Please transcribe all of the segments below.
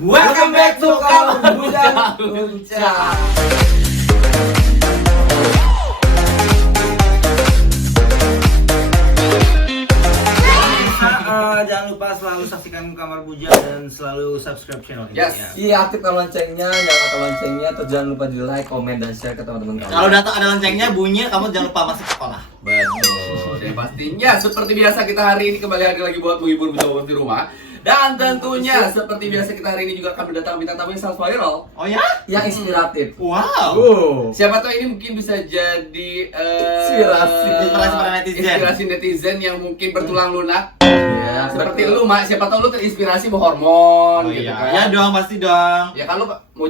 Welcome back to Kamar Bujang. Jangan lupa selalu saksikan Kamar Bujang dan selalu subscribe channel ini. Yes. Ya. Iya, aktifkan loncengnya, nyalakan loncengnya, terus jangan lupa di like, komen, dan share ke teman-teman kamu. Kalau datang ada loncengnya bunyi, kamu jangan lupa masuk sekolah. Betul. Dan pastinya seperti biasa kita hari ini kembali hadir lagi buat menghibur bujang di rumah. Dan tentunya seperti biasa kita hari ini juga akan mendatang bintang tamu yang sangat viral. Oh ya? Yang inspiratif. Wow. Siapa tahu ini mungkin bisa jadi Inspirasi para netizen. Inspirasi netizen yang mungkin bertulang lunak. Iya, Seperti lu, Mak. Siapa tahu lu terinspirasi hormon Oh gitu iya. kan. Ya dong, pasti dong. Ya kalau mau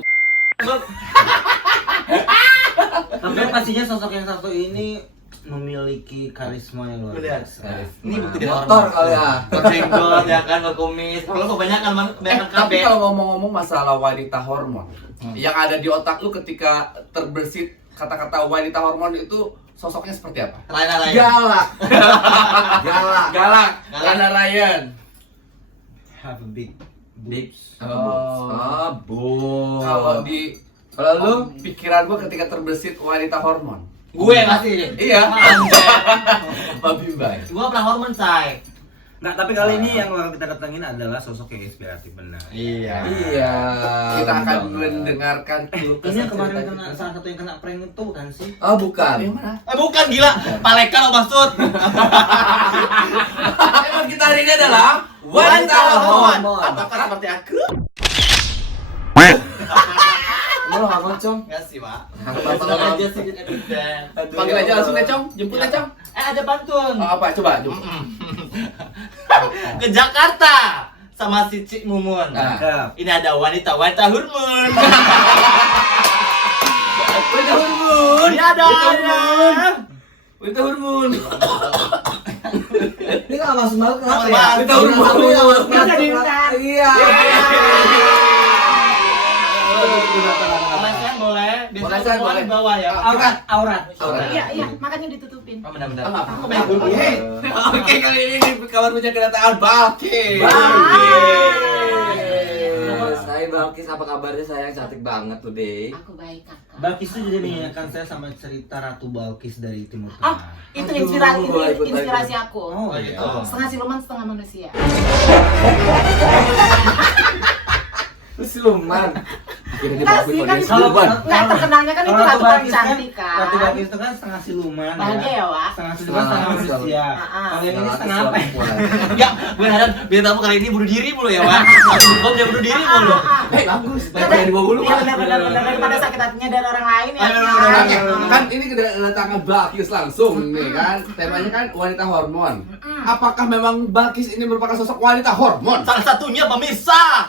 Tapi pastinya sosok yang satu ini memiliki karisma yang luar Benar. biasa. Ini bukti dari motor kali ya. Jenggot ya kan, kumis. Kalau kebanyakan tapi KB. kalau ngomong-ngomong masalah wanita hormon, yang ada di otak lu ketika terbersit kata-kata wanita hormon itu sosoknya seperti apa? Lain-lain. Galak. Galak. Galak, Lana Ryan. Have a big Big. Oh. Bu. Kalau di Kalau lu pikiran gua ketika terbersit wanita hormon. Gue pasti. Iya. Anjay. Babi Bay. Gue pernah hormon, say. Nggak, tapi kali ini yang bakal kita datangin adalah sosok yang inspiratif benar. Iya. iya. Kita akan bener. mendengarkan keluh Ini yang kesah kemarin cerita kena kita. salah satu yang kena prank itu kan sih? Oh, bukan. Yang mana? Bukan gila, paleka lo maksud. Tema kita hari ini adalah wanita hormon. Apakah seperti aku? Lu hormon, Cong? Enggak sih, Pak. Langsung aja sih. Panggil aja langsung deh, Cong. Jemput deh, Cong. Ada pantun. Oh, apa? Coba, jemput. Ke Jakarta sama si Cik Mumun. Nah. Cakep. Ini ada wanita hormon. Wanita hormon. Ini ada. Wanita hormon. Ini nggak masuk banget kenapa ya? Masuk. Kita hormon. Nggak masuk banget. Iya. Pemanasan boleh. Pemanasan Biasanya semua boleh. di bawah ya. Aurat, aurat. Aurat. Iya, makanya ditutupin. Oh, benar-benar. Ah, Aku apa? banyak dulu. Oke, kali ini di kamar punya kedatangan Balkis. Saya Balkis, apa kabarnya sayang? Cantik banget tuh, Dek. Aku baik, Kakak. Balkis itu jadi mengingatkan saya sama cerita Ratu Balkis dari Timur Ah, Tengah. itu Aduh, inspirasi boleh ikut inspirasi aku. Oh iya. Setengah siluman, setengah manusia. Lu siluman. Kira dia Enggak bagus sih, kalau kan dia itu- siluman. Enggak, terkenalnya kan itu Kalau ratu paling Balkis cantik kan. Ratu Balkis itu kan setengah siluman. Bahagia ya, Wak? Setengah siluman, setengah Setengah manusia. Ah, Kalau yang ini setengah apa? Enggak, gue harap biar tamu kali ini bunuh diri mulu ya, Wan. Kok dia bunuh diri mulu. Bagus. Iya, Daripada di bawah bulu, iya, Pak. benar daripada sakit hatinya dari orang lain ya. Ayo, kan? Kan ini kedatangan Balkis langsung nih kan. Temanya kan wanita hormon. Apakah memang Balkis ini merupakan sosok wanita hormon? Salah satunya pemirsa.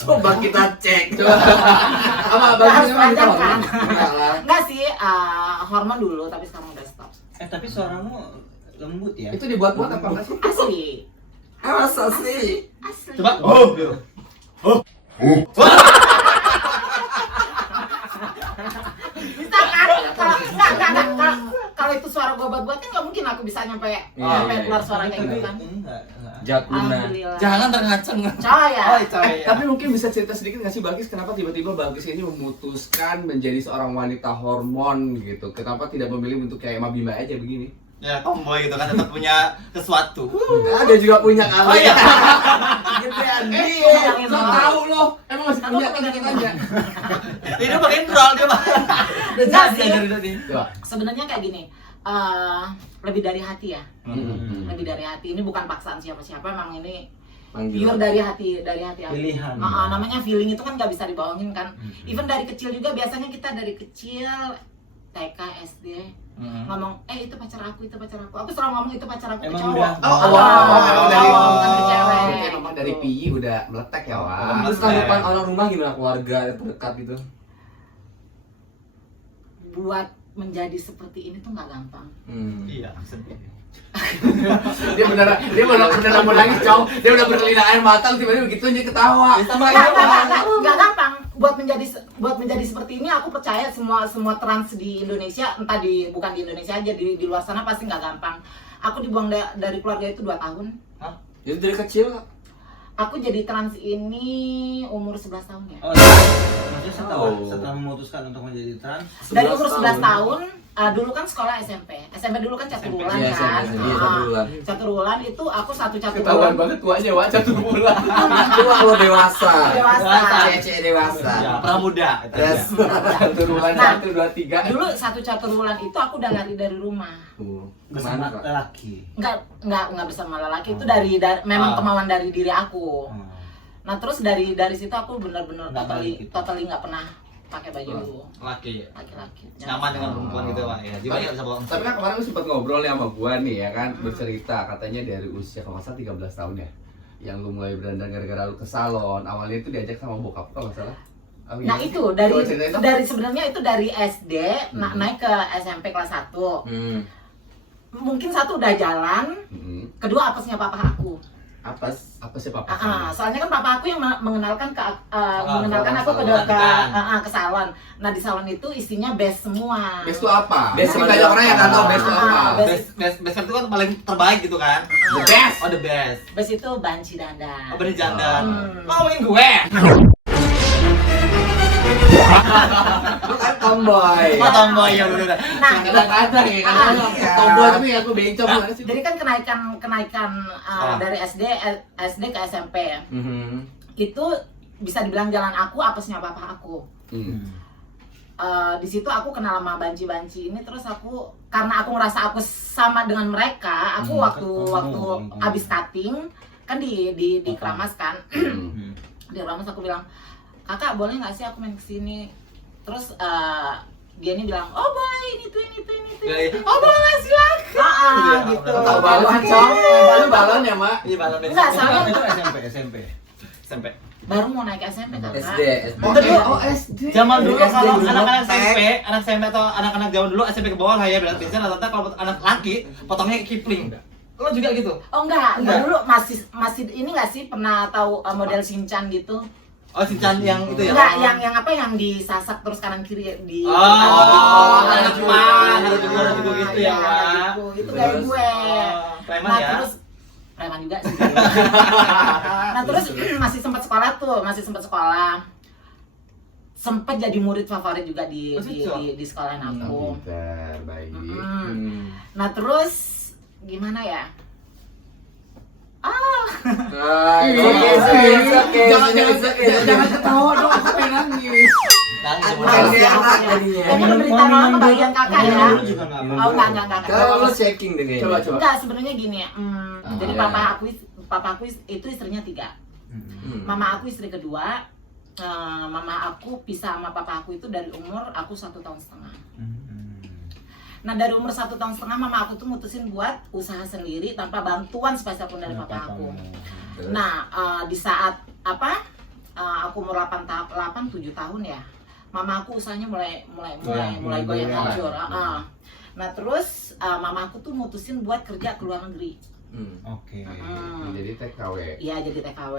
Coba kita cek. Coba. Apa Nggak Balkis harus memang wanita pelajar, hormon? kan? Enggak lah. Enggak sih, hormon dulu tapi sekarang udah stop. Tapi suaramu lembut ya. Itu dibuat-buat apa enggak sih? Asli. Masa sih? Asli. Coba. Bisa kan? Enggak. Kalau itu suara gua buat-buat kan nggak mungkin aku bisa nyampe keluar suara kayak gitu kan. Enggak. Jakuna. Alhamdulillah. Jangan terngaceng. Coy ya. Tapi mungkin bisa cerita sedikit nggak sih Balkis kenapa tiba-tiba Balkis ini memutuskan menjadi seorang wanita hormon gitu? Kenapa tidak memilih untuk kayak Mabima aja begini? Ya, tomboy gitu kan tetap punya sesuatu. Ada juga punya Oh iya. Gedean Lo tahu lo, emang masih Aku punya pengen tanya. Dia pakai roll dia, Pak. Udah Enggak jadi sih. dari tadi. Coba. Sebenarnya kayak gini. Lebih dari hati ya. Hmm. Lebih dari hati. Ini bukan paksaan siapa-siapa, emang ini pure Panggilan. dari hati aku. Pilihan. Namanya feeling itu kan nggak bisa dibohongin kan. Even dari kecil juga biasanya kita dari kecil TK, SD ngomong, itu pacar aku, itu pacar aku. Aku selalu ngomong itu pacar aku ke Emang cowok. udah- Emang dari bukan ke cewek. Berarti memang dari PI udah meletek ya, Wak. Terus tanggapan orang rumah gimana, keluarga terdekat gitu? Buat menjadi seperti ini tuh nggak gampang. Iya, sedih. Dia beneran mau nangis, Cong. Dia udah berlinang air mata, tiba-tiba begitu aja ketawa. Nggak gampang. Buat menjadi seperti ini, aku percaya semua trans di Indonesia, entah bukan di Indonesia aja, di luar sana pasti nggak gampang. Aku dibuang dari keluarga itu 2 tahun. Jadi dari kecil Aku jadi trans ini umur 11 tahun ya. Oh, maksudnya setelah Oh. setelah memutuskan untuk menjadi trans. Dari umur 11 tahun, dulu kan sekolah SMP. SMP dulu kan catur bulan Iya, kan. SMP, iya, catur bulan. Catur bulan itu aku satu catur Ketahuan bulan. banget tuanya, Wak, 1 bulan. Tua lo dewasa. Dewasa. Cece dewasa. Ya, pramuda. Yes. 1 bulan, Nah, 1, 2, 3. Dulu satu catur bulan itu aku udah lari dari rumah. Bersama Kemana, Kak? lelaki. Enggak bersama lelaki, itu dari memang kemauan dari diri aku. Oh. Nah, terus dari situ aku benar-benar Nggak balik gitu. totally nggak pernah pakai baju Laki. laki-laki. Nyaman dengan perempuan gitu Pak ya. Jiwanya nggak bisa bohong. Tapi kan kemarin lu sempat ngobrol nih sama gua nih ya kan, bercerita katanya dari usia kalau nggak salah 13 tahun ya. Yang lu mulai berdandan gara-gara lu ke salon. Awalnya itu diajak sama bokap kalau nggak salah. Oh, Nah, iya. itu dari Coba ceritain dong. sebenarnya itu dari SD naik ke SMP kelas 1. Mungkin satu udah jalan, kedua apesnya papa aku. Apa sih papa? Soalnya kan papa aku yang mengenalkan mengenalkan aku ke salon. ke salon. Nah, di salon itu isinya best semua. Best itu apa? Best Mungkin sama banyak orang yang nggak tahu apa. best itu apa. Best friend itu kan paling terbaik gitu kan. The best. Oh the best. Best itu banci dandan. Oh beri janda. Hmm. Oh ngomongin gue. Lu kan tomboy. Oh tomboy ya bener. Nah, Kadang-kadang ya kan. Iya. Tomboy tapi aku bencong mana sih? jadi kan kenaikan dari SD ke SMP itu bisa dibilang jalan aku apesnya papa aku. Di situ aku kenal sama banci-banci ini, terus aku karena aku ngerasa aku sama dengan mereka, aku waktu abis cutting kan di keramas kan. Di keramas aku bilang, "Kakak, boleh nggak sih aku main kesini?" Terus dia ini bilang, "Oh boleh, ini tuh. Oh boleh, silakan." Gitu. Tahu balon, Cong. Balon ya, Mak. Iya balon Enggak, soalnya Itu SMP. SMP. baru mau naik SMP kan. SD. SD. Zaman dulu SD kalau dulu, anak-anak Tek. SMP atau anak-anak zaman dulu SMP ke bawah lah ya berarti biasanya rata-rata kalau anak laki potongnya Kipling. Lo juga gitu? Oh enggak dulu masih ini nggak sih pernah tahu model Shinchan gitu? Oh Shinchan yang itu ya? Enggak, yang apa yang disasak terus kanan kiri di ada juga gitu ya, Pak. Itu kayak gue. Preman Nah, ya? terus preman juga sih. Nah, terus masih sempat sekolah. Sempat jadi murid favorit juga di sekolahan aku. Baik. Nah, terus gimana ya? Jangan ketawa dong, aku pengen nangis. Ini berita malah kebagian kakak ya. Dulu juga nggak mau. Oh enggak. Kalau lo checking deh kayaknya. Coba. Enggak, sebenarnya gini ya. Jadi iya. papa aku itu istrinya 3. Mama aku istri kedua. Mama aku pisah sama papa aku itu dari umur aku 1,5 tahun. Nah, dari umur 1,5 tahun mama aku tuh mutusin buat usaha sendiri tanpa bantuan spesial pun dari papa aku. Nah, di saat aku umur 7 tahun ya. Mama aku usahanya mulai goyang hancur. Nah, terus mama aku tuh mutusin buat kerja ke luar negeri. Oke. Jadi TKW. Iya, jadi TKW.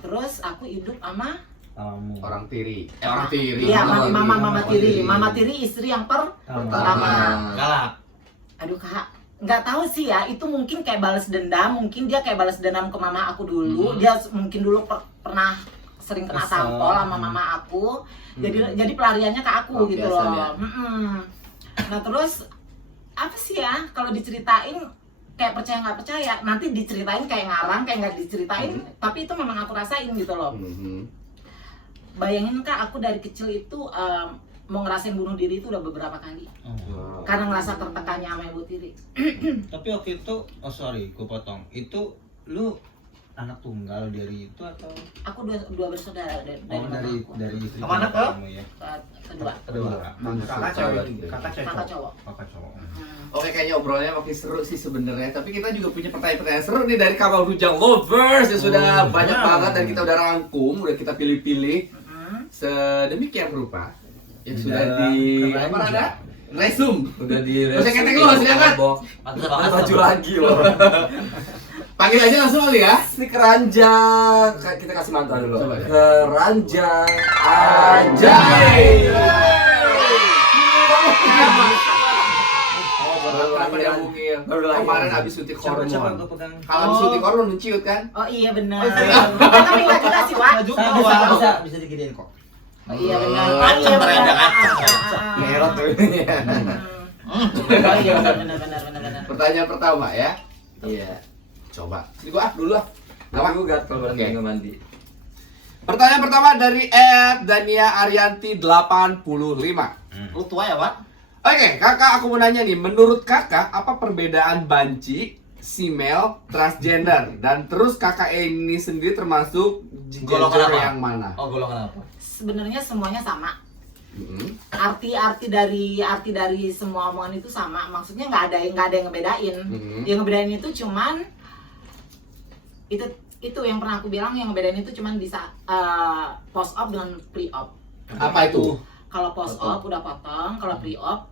Terus aku hidup sama Kamu. Orang tiri. Orang tiri. iya, mama tiri. Mama tiri istri yang pertama. Galak. Aduh, Kak, nggak tahu sih ya, itu mungkin kayak balas dendam, mungkin dia kayak balas dendam ke mama aku dulu. Dia mungkin dulu pernah sering kena Kesel. tampol sama mama aku. Jadi pelariannya ke aku Oh, gitu biasa loh. dia. Nah, terus apa sih ya kalau diceritain kayak percaya nggak percaya, nanti diceritain kayak ngarang, kayak nggak diceritain, tapi itu memang aku rasain gitu loh. Bayangin Kak, aku dari kecil itu mau ngerasain bunuh diri itu udah beberapa kali. Karena ngerasa tertekannya sama ibu tiri. Tapi waktu itu, sorry, gue potong. Itu lu anak tunggal dari itu atau? Aku dua bersaudara dari mama aku. dari istri Apa anak lo? kamu ya? Kedua. Kakak cowok. Oke, kayaknya obrolannya makin seru sih sebenarnya. Tapi kita juga punya pertanyaan-pertanyaan seru nih dari Kamal Rujang Lovers yang sudah banyak banget dan kita udah rangkum, udah kita pilih-pilih sedemikian rupa yang sudah di resume. Udah di Terus yang ketek lu masih diangkat? Pantes banget. Baju lagi loh. Panggil aja langsung kali ya. Si keranjang. Kita kasih mantra dulu. Coba ya. Keranjang Anjay. ajaib. Iya, mungil. Baru lagi. Kemarin habis suntik Siapa hormon. tuh pegang? Kalau habis suntik hormon menciut kan? Oh iya benar. Oh, iya. Tapi nggak juga sih, Wak. Nggak juga, Saya bisa, Wak. bisa digedein kok. Oh iya benar. Oh, Oh iya aceng, benar. ternyata aceng. Merot tuh. Oh iya benar. Pertanyaan pertama ya. Iya. Coba. Ini gua dulu ah. Nama gue gatel banget Oke. nggak mandi. Pertanyaan pertama dari Dania Arianti 85. Lu tua ya, Wak? Oke, kakak aku mau nanya nih, menurut kakak apa perbedaan banci, female, transgender, dan terus kakak ini sendiri termasuk Golongan gender apa? yang mana? Oh, golongan apa? Sebenarnya semuanya sama. Mm-mm. Arti dari semua omongan itu sama. Maksudnya nggak ada yang ngebedain. Mhm. Yang ngebedain itu cuman itu yang pernah aku bilang, yang ngebedain itu cuman bisa post op dengan pre op. Apa itu? Kalau post op udah potong, kalau pre op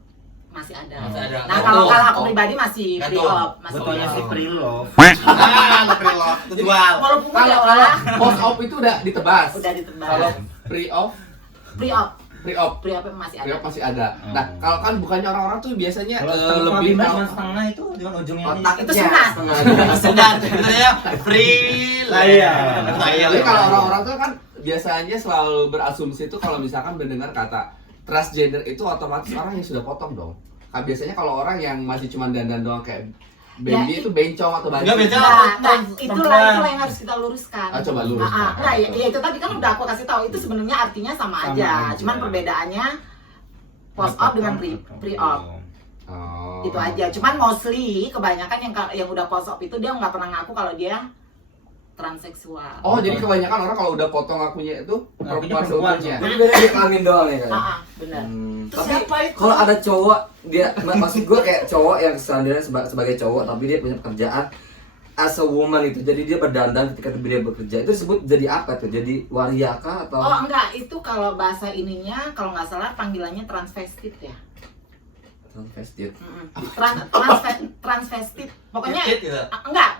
masih ada. Masih ada. Nah, Gantung. kalau aku pribadi masih pre Gantung. op, masih Betulnya pre si op. pre-love. Nggak perlu. Itu jual. Walaupun Kalau udah lah, post op itu udah ditebas. udah ditebak. Kalau pre op, Pre op, pre op, pre op masih pre ada. op masih ada. Nah, kalau kan bukannya orang-orang tuh biasanya Kalau lebih lebih tahu cuma setengah itu cuma ujungnya ini. Otak Itu sunat. Sudah, sebenarnya free lah ya. Jadi kalau orang-orang tuh kan biasanya selalu berasumsi itu kalau misalkan mendengar kata transgender itu otomatis orang yang sudah potong dong. Kan biasanya kalau orang yang masih cuma dandan doang kayak baby Ya, itu bencong atau Enggak, banci. bencong. Nah, itulah yang harus kita luruskan. Ah, coba luruskan. Nah, ya itu tadi kan udah aku kasih tahu, itu sebenarnya artinya sama aja. Cuman perbedaannya post op dengan pre op. Oh. Itu aja. Cuman mostly kebanyakan yang udah post op itu dia nggak pernah ngaku kalau dia transseksual. Oh, jadi kebanyakan orang kalau udah potong akunya itu Akunya perempuan perempuan. sebenarnya. Jadi beda di kelamin doang ya kan. Benar. Tapi Siapa itu? kalau ada cowok dia maksud gue kayak cowok yang seandainya sebagai cowok tapi dia punya pekerjaan as a woman itu, jadi dia berdandan ketika dia bekerja, itu disebut jadi apa tuh? Jadi waria kah atau? Oh enggak, itu kalau bahasa ininya kalau nggak salah panggilannya transvestit ya. Transvestit. Transvestit. Pokoknya Dikit gitu. enggak.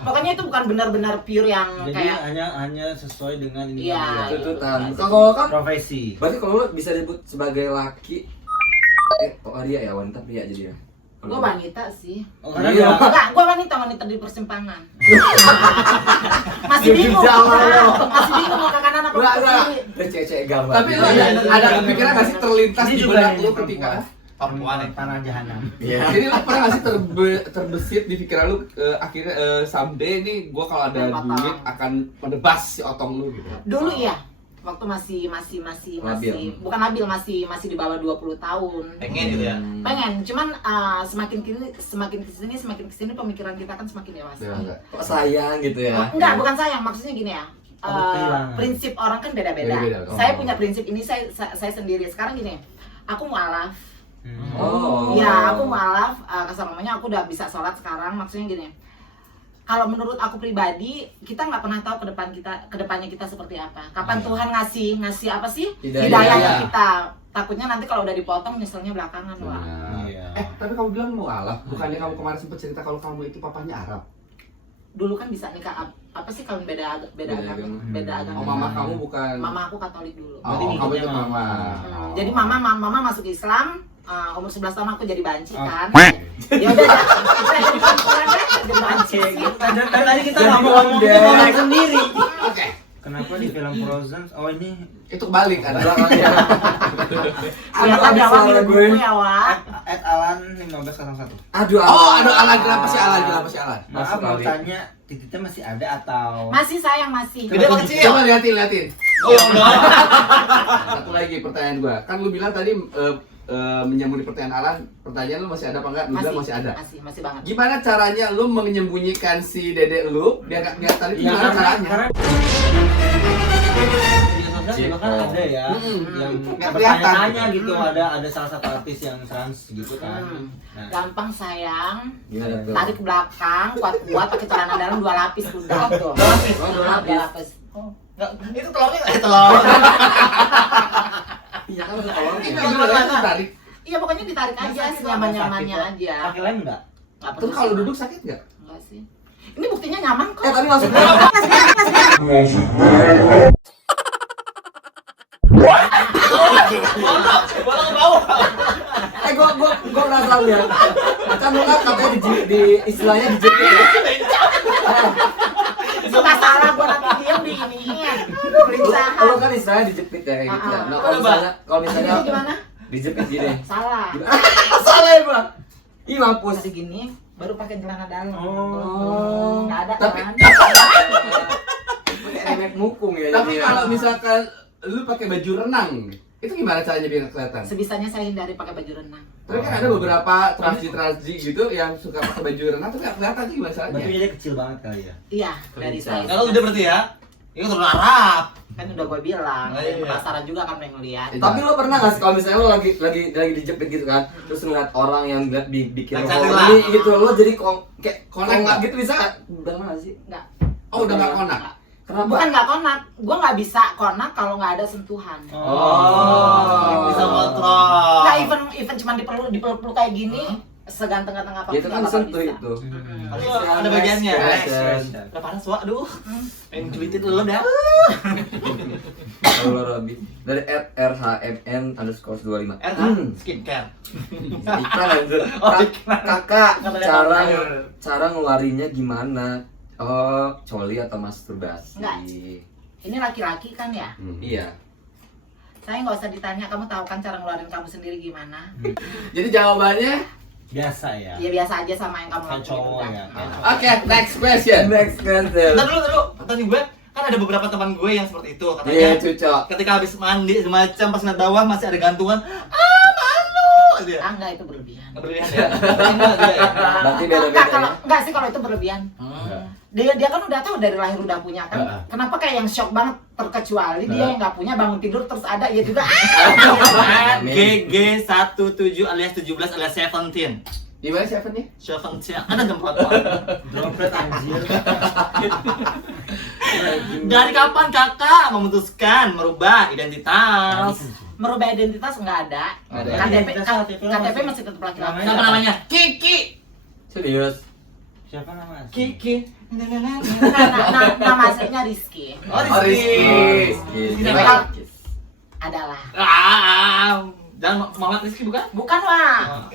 Pokoknya itu bukan benar-benar pure yang Jadi kayak hanya sesuai dengan ini. Iya. dia. Tuntutan. Kalau kan Profesi. berarti kalau lu bisa disebut sebagai laki waria ya, wanita pria jadi ya. gue wanita sih. Oh, karena Iya. dia- Enggak, gue wanita di persimpangan. Masih bingung. Jalan lo. Masih bingung mau ke kanan apa Enggak, ke enggak. kiri. Udah cewek gambar. Tapi lu ada kepikiran nggak sih terlintas Ini di juga benak yang lu perempuan. ketika Perempuan ya. Tanah jahanam. Iya. jadi lu pernah nggak sih terbesit di pikiran lu akhirnya someday nih gua kalau ada Potong. duit akan menebas si otong lu gitu. Dulu iya, waktu masih Labil. bukan labil, masih di bawah 20 tahun. Pengen gitu ya. Pengen, cuman semakin kesini pemikiran kita kan semakin dewasa. Ya enggak. Kok sayang gitu ya? Enggak, bukan sayang, maksudnya gini ya. Kehilangan. Prinsip orang kan beda-beda. Beda-beda. Saya Oh. punya prinsip ini, saya sendiri. Sekarang gini, aku mualaf. Oh. Ya, aku mualaf, kasar ngomongnya aku udah bisa sholat sekarang. Maksudnya gini, kalau menurut aku pribadi, kita nggak pernah tahu kedepannya kita seperti apa. Kapan Tuhan ngasih apa sih Hidayah. hidayahnya kita. Takutnya nanti kalau udah dipotong nyeselnya belakangan, wah. Iya. Tapi kamu bilang mualaf, bukannya kamu kemarin sempat cerita kalau kamu itu papanya Arab? Dulu kan bisa nikah apa sih kalau beda agama. Oh, mama kamu bukan. Mama aku Katolik dulu. Oh, kamu ikut mama. Jadi mama masuk Islam, umur 11 tahun aku jadi banci Oh. kan. Ya udah jadi banci. Tadi kita Jadi ngomong ngomong sendiri. Oke. Kenapa di film Frozen? Oh ini Itu kebalik ada. Ya tadi awal minum buku ya, Wak. Ed Alan 1501. Aduh, Oh, aduh Alan, kenapa sih Alan? Kenapa sih Alan? Maaf Masuk mau kali. tanya titiknya masih ada atau Masih sayang masih. Gede apa kecil? Coba liatin. Oh, belum. Satu lagi pertanyaan gua. Kan lu bilang tadi menyambung di pertanyaan Alan, pertanyaan lu masih ada apa enggak? Lu bilang masih ada. Masih banget. Gimana caranya lu menyembunyikan si dedek lu biar gak kelihatan itu Ya, gimana caranya? karena media sosial juga kan ada ya yang Nggak kelihatan. bertanya-tanya gitu, ada salah satu artis yang trans gitu kan. Nah, Gampang sayang. Gimana tuh? Tarik ke belakang, kuat-kuat pakai celana dalam 2 lapis udah tuh. Oh, 2 lapis. 2 lapis. Nggak, itu telurnya nggak telur. Iya kan ada kolor. Ini beneran tarik. Iya pokoknya ditarik aja senyaman-nyamannya aja. pakai lem enggak? Nggak Terus perlu kalau sih. duduk sakit nggak? Enggak sih. Ini buktinya nyaman kok. Tapi maksudnya Bola ke bawah. Gua penasaran ya. Kan lu kan katanya di istilahnya dijepit ya. Suka salah gua nanti diam di iniin. Kalau kan istilahnya dijepit ya kayak gitu ya. Nah, kalau misalnya Ini gimana? dijepit gini. Salah. Salah ya, Bang. Ih, mampus. Masih gini, baru pakai celana dalam. Oh. Nggak ada Tapi kan? emek mukung ya. Tapi jadi. kalau misalkan lu pakai baju renang, itu gimana caranya biar kelihatan? Sebisanya saya hindari pakai baju renang. Tapi kan ada beberapa transi gitu yang suka pakai baju renang tuh nggak kelihatan sih gimana Berarti caranya? dia kecil banget kali ya. Iya, dari saya. Kalau udah berarti ya. Ini keturunan Arab. Kan udah gue bilang, Oh, iya. penasaran juga kan pengen ngeliat. Tapi lo pernah nggak sih kalau misalnya lo lagi dijepit gitu kan, terus ngeliat orang yang bikin Cantik lo lah. ini gitu, lo jadi kayak Konek konak nggak? gitu bisa udah nggak sih? Enggak. Oh udah nggak konak? Kenapa? Bukan nggak konak, gue nggak bisa konak kalau nggak ada sentuhan. Oh. Bisa kontrol. Nggak even cuma dipeluk kayak gini, seganteng-ganteng apa Ya, itu kan nggak bakal disentuh bisa. itu. Ada bagiannya. Expression. Udah panas, Wak. Aduh. Pengen julitin dulu dah. Kalau Robi dari @rhmn_25. RH skincare. Iklan anjir. Oh, Kakak, Katanya cara kakak. cara ngeluarinnya gimana? Oh, coli atau masturbasi? Enggak. Ini laki-laki kan ya? Iya. Saya nggak usah ditanya, kamu tahu kan cara ngeluarin kamu sendiri gimana? Jadi jawabannya, Biasa ya. Ya biasa aja sama yang kamu Kan lakuin cowok udah. ya. kan. oke next question. Next question. Ntar dulu. Tadi gue kan ada beberapa teman gue yang seperti itu. Iya, Katanya cocok. ketika habis mandi semacam pas ngeliat bawah masih ada gantungan. Malu. Gitu ya. Ah enggak, itu berlebihan. Nggak berlebihan ya. Enggak, dia ya. Berarti Enggak, beda-beda kalau ya? enggak sih kalau itu berlebihan. Enggak. Dia kan udah tahu dari lahir udah punya kan. Kenapa kayak yang shock banget terkecuali dia yang nggak punya bangun tidur terus ada ya juga. GG 17 alias 17 alias 17. Gimana siapa nih? 17. Ada jemput. Dompet anjir. Dari kapan kakak memutuskan merubah identitas? Merubah identitas nggak ada. Ada. KTP masih tetap laki-laki. Siapa namanya? Kiki. Serius. Siapa namanya? Kiki. Nama aslinya Rizky. Oh, Rizky. Memang adalah. Jangan Muhammad Rizky bukan? Bukan wah.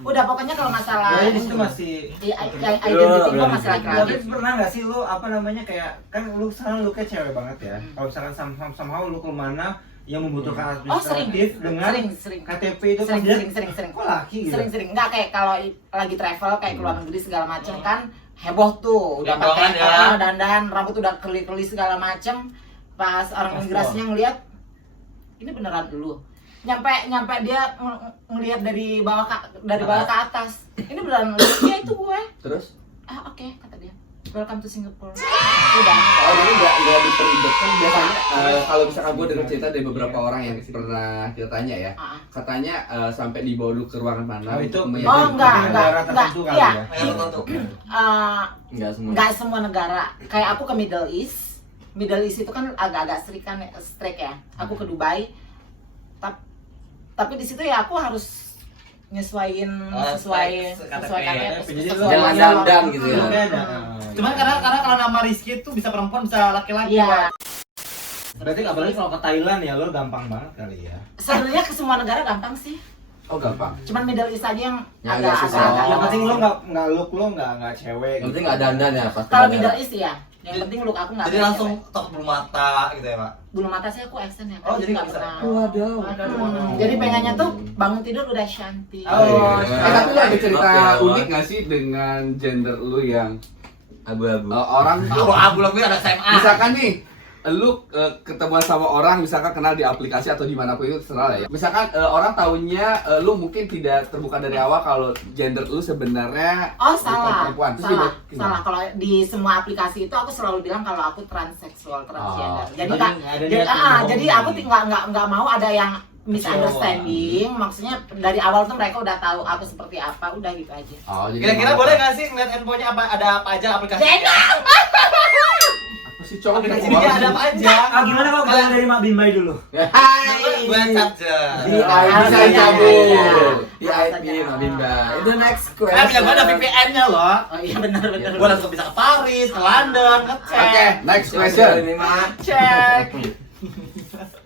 Udah pokoknya kalau masalah Ya, itu masih. identitas gua masih Tapi laki-laki. pernah nggak sih lu apa namanya kayak kan lu sekarang lu kayak cewek banget ya. Kalau misalkan somehow lu kemana yang membutuhkan Oh sering, administratif dengan sering. KTP itu kan Sering, dia sering. kok laki gitu. Sering. Enggak kayak kalau lagi travel kayak ke luar negeri segala macem kan heboh tuh. Udah Heboh pakai kan ya? dandan, rambut udah kerli-kerli segala macem. Pas orang imigrasinya ngeliat, ini beneran dulu. Nyampe dia ngeliat dari bawah ke atas. Ini beneran lu. Iya itu gue. Terus? Ah oke, kata dia. Welcome to Singapore. Udah. Oh jadi nggak diperibetkan biasanya kalau misalkan gue dengar cerita dari beberapa orang yang pernah kita tanya ya, katanya sampai dibawa dulu ke ruangan mana? Oh, itu untuk Oh meyakinkan. enggak. negara tertentu kali Iya. ya? Enggak semua. Enggak semua negara. Kayak aku ke Middle East. Middle East itu kan agak-agak strict ya. Aku ke Dubai. Tapi di situ ya aku harus nyesuaiin sesuai KTP. Jadi lu Jangan dandan gitu ya. Lu beda. Cuman karena kalau nama Rizky itu bisa perempuan bisa laki-laki. Iya. Berarti apalagi kalau ke Thailand ya lo gampang banget kali ya. Sebenarnya ke semua negara gampang sih. Oh gampang. Cuman Middle East aja yang Ya, agak susah. agak-agak. Yang penting lo nggak look lo nggak cewek. Yang penting nggak dandan ya pas. Kalau Middle East ya, yang penting look aku nggak. Jadi kayak langsung cewek. tok bulu mata gitu ya, Pak. Bulu mata sih aku accent ya. Oh, jadi nggak bisa. pernah. Waduh. Jadi pengennya tuh bangun tidur udah cantik. Oh, Tapi lu ada cerita Oke, unik nggak sih dengan gender lu yang Abu-abu. orang Abu lagi ada SMA. misalkan nih lu ketemuan sama orang misalkan kenal di aplikasi atau dimanapun itu terserah lah ya. Misalkan orang taunya lu mungkin tidak terbuka dari awal kalau gender lu sebenarnya Oh bukan salah, perempuan. Terus salah, gimana? salah. Kalau di semua aplikasi itu aku selalu bilang kalau aku transseksual, transgender. Jadi Jadi kan, ada jadi, niat membohongi. jadi aku nggak mau ada yang misunderstanding. Maksudnya dari awal tuh mereka udah tahu aku seperti apa, udah gitu aja. Oh, jadi Kira-kira emang- boleh nggak sih ngeliat handphonenya ada apa aja aplikasinya? apa sih cowok Aplikasi gitu dia ada apa aja? Ah gimana kalau gue dari Mak Bimbai dulu? Hai. Gue saja. VIP Bisa cabut. Bisa. VIP Mbak Bimba. Itu next Punya gue question. ada VPN-nya loh. Oh iya benar. Gue langsung bisa ke Paris, ke London, ngecek. Oke, next question. Ini mah. Cek.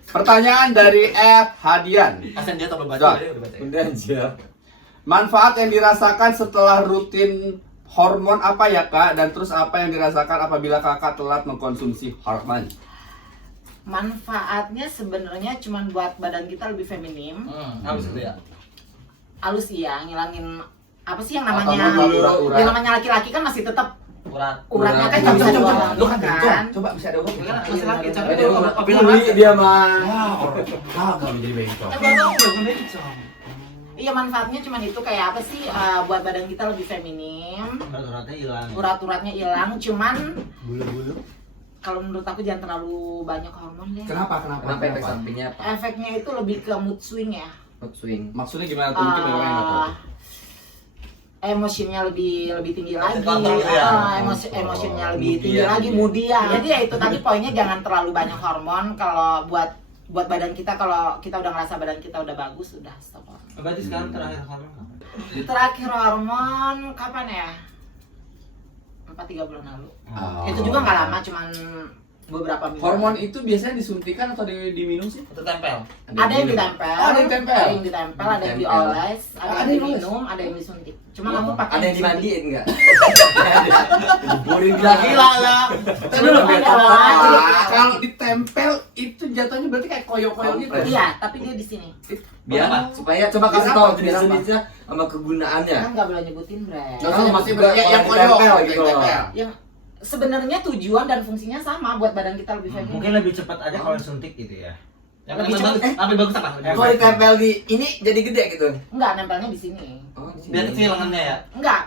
Pertanyaan dari Hadian. Asen dia tak belum Dah. baca, dia udah baca. Udah aja. Manfaat yang dirasakan setelah rutin hormon apa ya kak? Dan terus apa yang dirasakan apabila kakak telat mengkonsumsi hormon? Manfaatnya sebenarnya cuma buat badan kita lebih feminim. Habis itu ya. Halus iya, ngilangin apa sih yang Otot, namanya urat. yang namanya laki-laki kan masih tetap uratnya kan Urat. nggak bisa Coba, dibuang kan. coba bisa ada obat. Masih laki, Ada tapi yang apabila kuli dia mah. Gagal menjadi bencong. Iya manfaatnya cuma itu kayak apa sih buat badan kita lebih feminim, Urat-uratnya hilang. urat-uratnya hilang. Cuman Bulu-bulu. kalau menurut aku jangan terlalu banyak hormon deh. Kenapa? Kenapa efek sampingnya apa? Efeknya itu lebih ke mood swing ya. Mood swing. Maksudnya gimana tuh? Mungkin orang yang nggak tahu. Emosinya lebih tinggi lagi, Kontrol ya. emosinya lebih Moody tinggi ya, lagi, moody. moody ya. Jadi ya itu tadi poinnya jangan terlalu banyak hormon kalau buat badan kita. Kalau kita udah ngerasa badan kita udah bagus, udah stop hormon. Berarti sekarang terakhir hormon kapan? Terakhir hormon kapan ya? 4-3 bulan lalu. Oh. Itu juga nggak lama, cuman beberapa minggu. Hormon itu biasanya disuntikan atau diminum sih? Itu tempel. Ada yang ditempel, Oh, ada yang ditempel. ada yang ditempel, ada yang Ditempel. dioles, ada Oh, yang ada yang diminum, ada yang disuntik. Cuma aku pakai Ada yang disuntik. dimandiin enggak? Diborin Gila gila lah. Sebelum Sebelum ada ada Ah, kalau ditempel itu jatuhnya berarti kayak koyo-koyo gitu. Iya, tapi dia di sini. Biar supaya coba Biar kasih apa? tahu Biar apa? jenis-jenisnya sama kegunaannya. Kan nggak boleh nyebutin brand. Nggak usah nyebutin, Oh, yang koyo ditempel yang gitu loh. tempel. Yang sebenarnya tujuan dan fungsinya sama buat badan kita lebih feminim. Mungkin lebih cepat aja kalau suntik gitu ya. Yang Lebih lebih bagus, lebih bagus apa? Kalau ditempel di ini jadi gede gitu. Enggak, nempelnya di sini. Oh, di sini. Biar kecil lengannya ya. Enggak,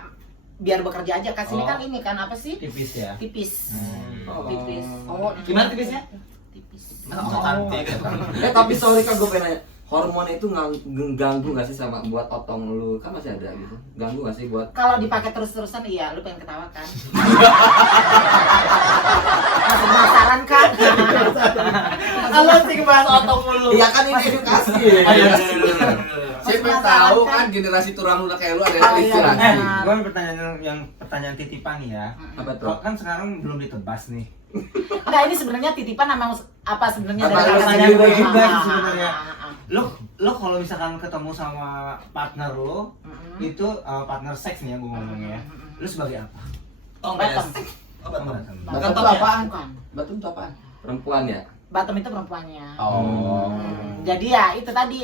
biar bekerja aja. Kasih ini Oh. kan ini kan apa sih? Tipis ya. Tipis. Oh. Tipis. Gimana tipisnya? Tipis. Oh, cantik. Tapi sorry Kak, gue pengen nanya. Hormon itu ganggu nggak sih sama buat otong lu? Kan masih ada gitu. Ganggu nggak sih buat Kalau dipakai terus-terusan iya, lu pengen ketawa kan? Masih penasaran kan? Halo sih bahas otong mulu. Iya kan ini edukasi. Oh, iya, Siapa yang Masih tahu penasaran, kan generasi turun lunak kayak lu ada Oh, yang iya, inspirasi. benar. Gue ada pertanyaan titipan nih ya. Apa tuh? Kok kan sekarang belum ditebas nih. Enggak, ini sebenarnya titipan memang apa sebenarnya Apa dari lu pertanyaan sendiri gue juga Ah, sebenarnya. ah, ah, ah. Lo kalau misalkan ketemu sama partner lo, Mm-mm. itu partner seks nih ya gue ngomongnya. Lo sebagai apa? Oh, Bottom. Oh, bottom. Batam Bottom itu ya? apaan? Bukan. Batam itu apaan? Perempuan ya? Bottom itu perempuannya. Oh. Jadi ya itu tadi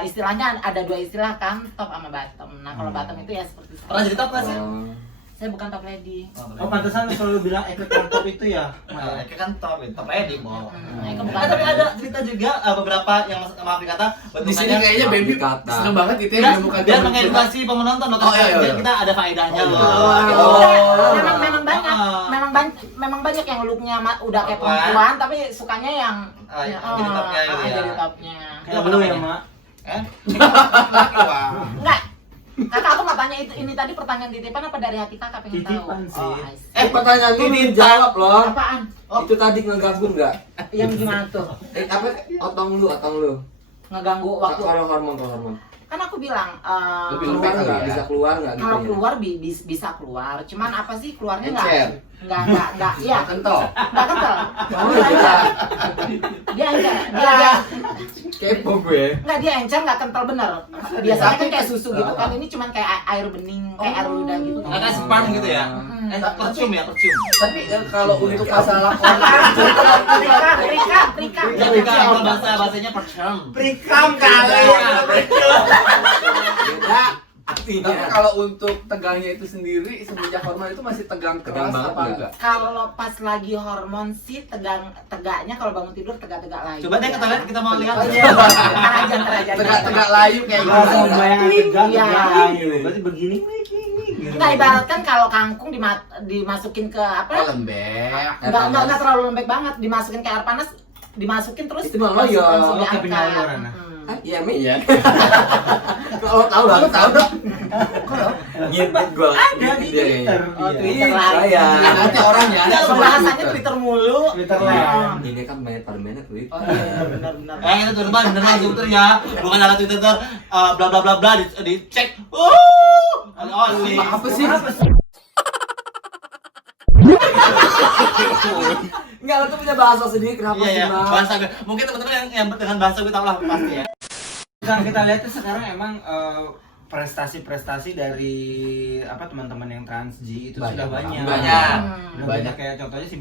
istilahnya ada dua istilah kan, top sama bottom. Nah kalau bottom itu ya seperti Pernah jadi top nggak sih? saya bukan top lady. Oh pantesan lo selalu bilang ikut top itu ya. Nah, itu kan top, top lady mau. Nah, itu bukan. Tapi ada cerita juga beberapa yang maaf dikata Di sini kayaknya baby Dikata. seneng banget itu ya biar, menemukan biar teman mengedukasi penonton loh, Oh, iya, iya. biar kita ada faedahnya Oh, loh. iya. Oh. Memang banyak, Ah. memang banyak yang looknya udah kayak Perempuan. perempuan, tapi sukanya yang Yang jadi topnya gitu ya. jadi topnya. Kayak lo ya mak. Eh? Enggak. Kakak aku mau tanya ini tadi pertanyaan titipan apa dari hati kakak pengen tahu? Titipan sih. Oh, I see. Pertanyaan lu belum jawab loh. Apaan? Itu tadi ngeganggu nggak? Yang gimana tuh? Apa? Otong lu. Ngeganggu waktu Kalau hormon. kan aku bilang Lebih Keluar lembek nggak? kali ya? Bisa keluar nggak? kalau gitu ya? keluar bisa keluar, cuman apa sih keluarnya Encer. nggak iya Kental. nggak kental. Oh, Dia encer, iya. dia encer, dia Kepo gue. nggak dia encer nggak kental bener. Biasanya kan kayak susu gitu kan, ini cuman kayak air bening, kayak air ludah gitu. Nggak kayak sperm gitu ya? Percium ya, percium. Tapi kalau untuk masalah Rika. Tapi kalau bahasanya percium. Prikam kali. Beda tapi artinya. kalau untuk tegangnya itu sendiri semenjak hormon itu masih tegang Tegang keras banget apa nggak? enggak? Kalau pas lagi hormon sih tegaknya kalau bangun tidur tegak-tegak lagi. Coba deh kita lihat, kita mau lihat. Ntar aja. Tegak-tegak layu kayak Langsung gimana? bayangan tegak Iya. gitu. Berarti begini gitu. Nggak, ibaratkan kalau kangkung dimasukin ke Oh, apa? lembek. Nggak terlalu lembek banget, dimasukin ke air panas, dimasukin terus Itu mah loyo. langsung Oke, diangkat. penyaluran, nah. Iya Mi ya. Kalau tahu aku tahu dong. Ngintip gua. Ada di Iya, iya. Twitter. Oh, dia. Twitter Iya, lah. saya. Nanti orangnya ada Kalau semua bahasanya Twitter. Twitter mulu. Twitter Oh, lah. Ini kan banyak pada banyak tuh. Oh iya, benar. Itu Twitter bener langsung Twitter ya. Bukan ada Twitter bla bla bla bla dicek. Oli. Apa sih? Apa sih? Enggak, lo tuh punya bahasa sendiri, kenapa Iya sih, ya, Bang? bahasa gue. Mungkin teman-teman yang dengan bahasa gue tahu lah pasti ya. Nah, kita lihat tuh sekarang emang prestasi-prestasi dari teman-teman yang trans G itu Banyak sudah banget. banyak. Banyak. Udah banyak kayak contohnya si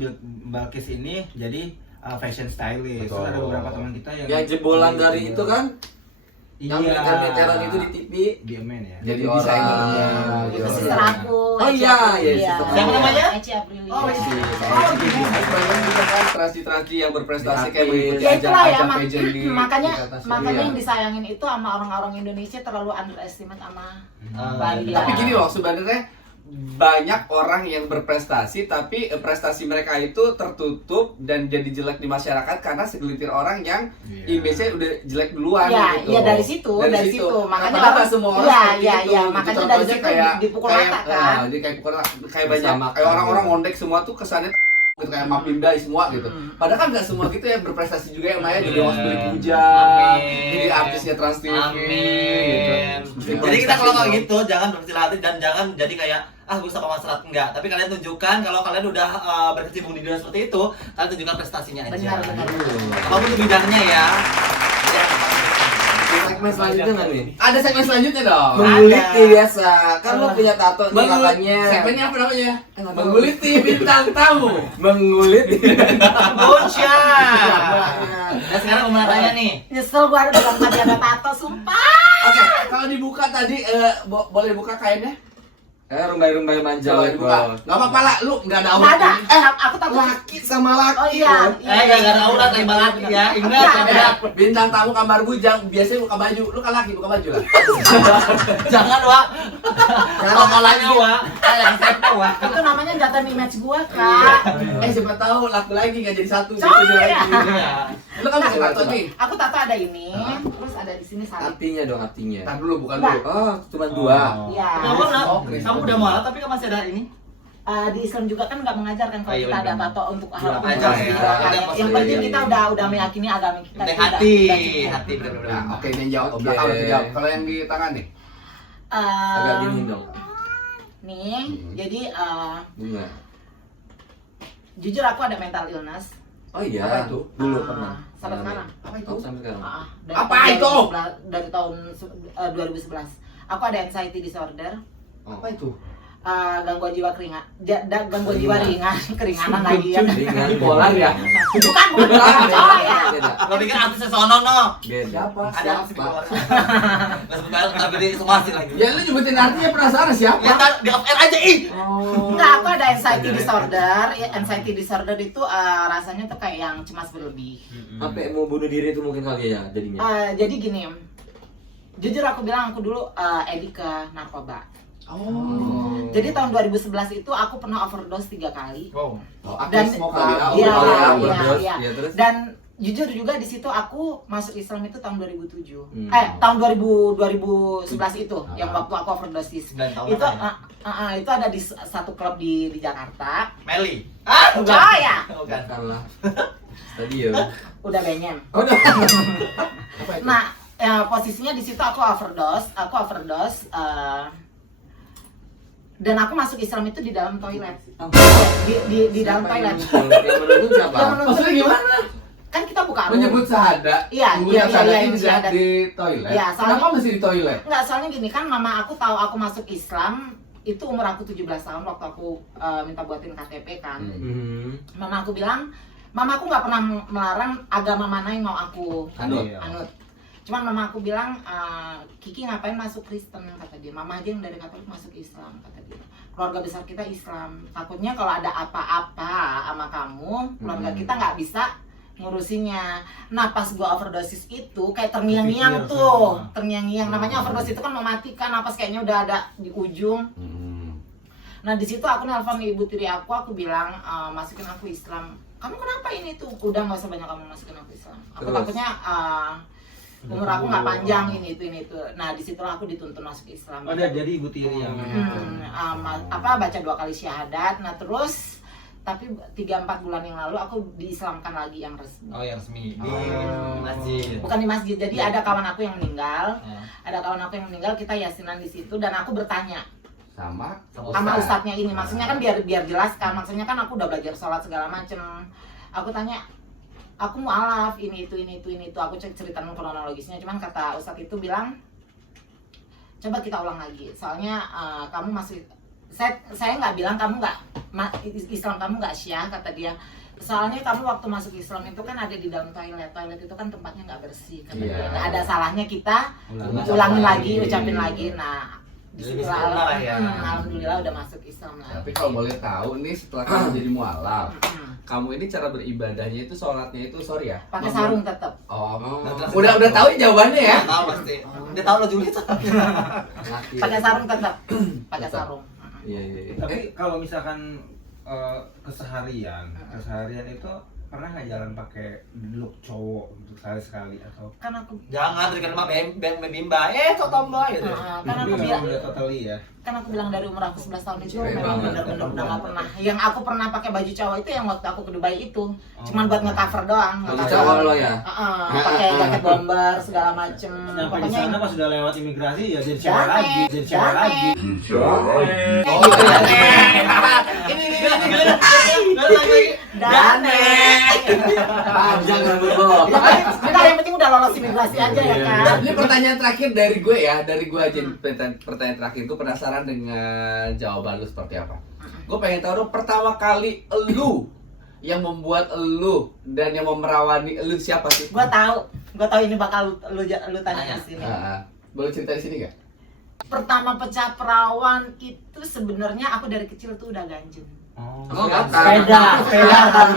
Balkis ini jadi fashion stylist. Terus ada beberapa teman kita Yang jebolan dari itu kan, yang iya. meteran itu di TV. Dia main ya. Jadi Orang. desainernya. Jadi Itu orang. sister aku. Oh Eci iya, Aprilia. iya, sister Siapa namanya? Eci Aprilia. Oh, Eci. Banyak juga kan transi-transi yang berprestasi kayak mengikuti Ya itulah ya, ajang pageant di makanya Iya. yang disayangin itu sama orang-orang Indonesia terlalu underestimate sama Bali. Bali. Tapi gini loh, sebenarnya banyak orang yang berprestasi tapi prestasi mereka itu tertutup dan jadi jelek di masyarakat karena segelintir orang yang image-nya udah jelek duluan Iya, gitu. iya dari situ. Makanya padahal nggak semua orang iya, seperti iya, itu. iya, Gitu. makanya Contohnya dari situ dipukul rata kan. jadi kayak pukul rata, kayak banyak Disamakan. kayak orang-orang ngondek semua tuh kesannya gitu kayak Mapimdai semua gitu. Padahal kan nggak semua gitu ya berprestasi juga yang Maya jadi host Beli Puja, Amin. jadi artisnya Trans TV gitu. Amin. Jadi kita kalau kayak gitu jangan berkecil hati dan jangan jadi kayak gue sama Mas Rat, enggak. Tapi kalian tunjukkan kalau kalian udah berkecimpung di dunia seperti itu, kalian tunjukkan prestasinya aja. Benar. Apapun itu bidangnya ya. Segmen selanjutnya nggak nih? Ada segmen selanjutnya dong. Menguliti biasa. Kan lo punya tato nih katanya. Segmennya apa namanya? Menguliti bintang tamu. Menguliti. Bocah. Dan sekarang mau tanya nih. Nyesel gua ada dalam tadi ada tato, sumpah. Oke, kalau dibuka tadi boleh buka kainnya? Rumbai-rumbai manja Coba lo. dibuka. Gak apa-apa lah, lu nggak ada Nggak ada. aurat. Aku takut. Laki sama laki. Oh iya. Gak ada aurat lagi laki ya. Ingat ya. Bintang tamu kamar bujang biasanya buka baju. Lu kan laki buka baju lah. Jangan, Wak. Tokolannya, Wak. Yang siapa, Wak? Itu namanya jatuh image gua, Kak. Siapa tahu laku lagi nggak jadi satu, Coba jadi ya. lagi. Lu kan bisa tato nih. Aku tato ada ini, terus ada di sini salib. Artinya dong, artinya. Tar dulu bukan dulu. Oh, cuma dua. Iya. Kamu udah mualaf tapi kan masih ada ini. Di Islam juga kan nggak mengajarkan kalau Oh, iya, kita ada benar. tato untuk hal Aja, khusus ya. gitu kan. Yang penting kita udah meyakini agama kita. Penting itu udah- hati, udah cukup. hati benar-benar. Nah, oke ini yang jawab. Oke. Belakang udah jawab. Kalau yang di tangan nih. Agak dingin dong. Nih, jadi Bunga. jujur aku ada mental illness. Oh iya. Apa itu? Dulu Ah, pernah. sampai sekarang. Apa itu? Oh, sampai sekarang. Dari Apa tahun itu? 2011 Dari tahun 2011. Aku ada anxiety disorder. Apa itu? Gangguan jiwa gangguan jiwa ringan, keringanan lagi ya. Ringan. Bipolar ya? Bukan oh ya. Beda. Lo pikir artisnya sono no? Beda. Siapa? Ada artis di bawah. Nggak sebut merek, tapi di somasi lagi. Ya lu nyebutin artinya penasaran siapa? Ya ntar di off air aja ih. Enggak, aku ada anxiety disorder. Ya, anxiety disorder itu rasanya tuh kayak yang cemas berlebih. Sampai mau bunuh diri itu mungkin kali ya jadinya. Jadi gini, jujur aku bilang aku dulu edik ke narkoba. Jadi tahun 2011 itu aku pernah overdose 3 kali. Wow. Dan Aktif kali. iya, overdose. iya. Iya, terus? Dan jujur juga di situ aku masuk Islam itu tahun 2007. Hmm. Tahun 2011 itu yang waktu aku overdosis. 9 tahun Itu apa itu ada di satu klub di Jakarta. Meli. Oh ya, Bukan. Bukanlah. Stadion. udah benyen. Oh, udah. Apa itu? Nah, posisinya di situ aku overdose, dan aku masuk Islam itu di dalam toilet. Di dalam toilet. Yang menuntut siapa? Yang menuntut Maksudnya itu- gimana? Kan kita buka room. Menyebut syahadat. Iya, mengucap iya, syahadat iya, ini iya, juga syahadat. di toilet. Iya, soalnya- Kenapa mesti di toilet? Enggak, soalnya gini kan mama aku tahu aku masuk Islam itu umur aku 17 tahun waktu aku minta buatin KTP kan. Mama aku bilang, mama aku nggak pernah melarang agama mana yang mau aku Anut. anut. Cuman mama aku bilang, Kiki ngapain masuk Kristen, kata dia. Mama aja yang dari Katolik masuk Islam, kata dia. Keluarga besar kita Islam. Takutnya kalau ada apa-apa sama kamu, keluarga kita nggak bisa ngurusinnya. Nah pas gua overdosis itu kayak terngiang-ngiang tuh, terngiang-ngiang. Namanya overdosis itu kan mematikan, napas kayaknya udah ada di ujung. Nah di situ aku nelpon ibu tiri aku bilang masukin aku Islam. Kamu kenapa ini tuh? Udah nggak usah banyak kamu masukin aku Islam. Aku Terus? takutnya umur aku nggak panjang ini itu. Nah disitulah aku dituntun masuk Islam. Oh, jadi ibu tiri yang Baca 2 kali syahadat. Nah terus tapi 3-4 bulan yang lalu aku diislamkan lagi yang resmi. Oh yang resmi di masjid. Bukan di masjid. Jadi ada kawan aku yang meninggal. Ada kawan aku yang meninggal, kita yasinan di situ dan aku bertanya sama ustadznya ini. Maksudnya kan biar jelaskan. Maksudnya kan aku udah belajar sholat segala macem. Aku tanya, aku mualaf ini itu. Aku ceritain kronologisnya. Cuman kata ustadz itu bilang, coba kita ulang lagi. Soalnya kamu masih, saya nggak bilang kamu nggak Islam, kamu nggak Syiah, kata dia. Soalnya kamu waktu masuk Islam itu kan ada di dalam toilet itu kan tempatnya nggak bersih, kata dia. Nggak ada salahnya kita ulangin lagi, ucapin lagi. Nah, Bismillah ya. Alhamdulillah udah masuk Islam lah. Tapi kalau boleh tahu nih, setelah kamu jadi mualaf, kamu ini cara beribadahnya itu, sholatnya itu, sorry ya, Pakai sarung tetap. oh, udah tahu jawabannya ya? Tahu pasti. Dia tahu lo Juli tuh. Pakai sarung tetap. Pakai sarung. Iya. Tapi kalau misalkan keseharian itu pernah nggak jalan pakai look cowok untuk sekali atau Kan aku Jangan tadi kan mah bimba. Kok tomboy gitu. kan aku memang bilang udah totally ya? kan aku bilang dari umur aku 11 tahun itu Keren memang banget. bener-bener udah nggak pernah. Yang aku pernah pakai baju cowok itu yang waktu aku ke Dubai itu, cuman buat nge-cover doang. Baju nge-cover. cowok lo ya? Pakai jaket bomber segala macem. Nyampe di sana pas udah lewat imigrasi ya jadi cewek Jane, lagi, jadi cewek Jane. lagi. Oh, Dane. Panjang rambut lo. Bentar, yang penting udah lolos imigrasi aja ya kan. Ini pertanyaan terakhir dari gue ya, aja. Pertanyaan terakhir gue penasaran dengan jawaban lu seperti apa. Gue pengen tahu dong, pertama kali elu yang membuat elu dan yang memerawani elu siapa sih? Gua tahu ini bakal lu tanya di sini. Boleh cerita di sini gak? Pertama pecah perawan itu sebenarnya aku dari kecil tuh udah ganjen. Oh, Sepeda.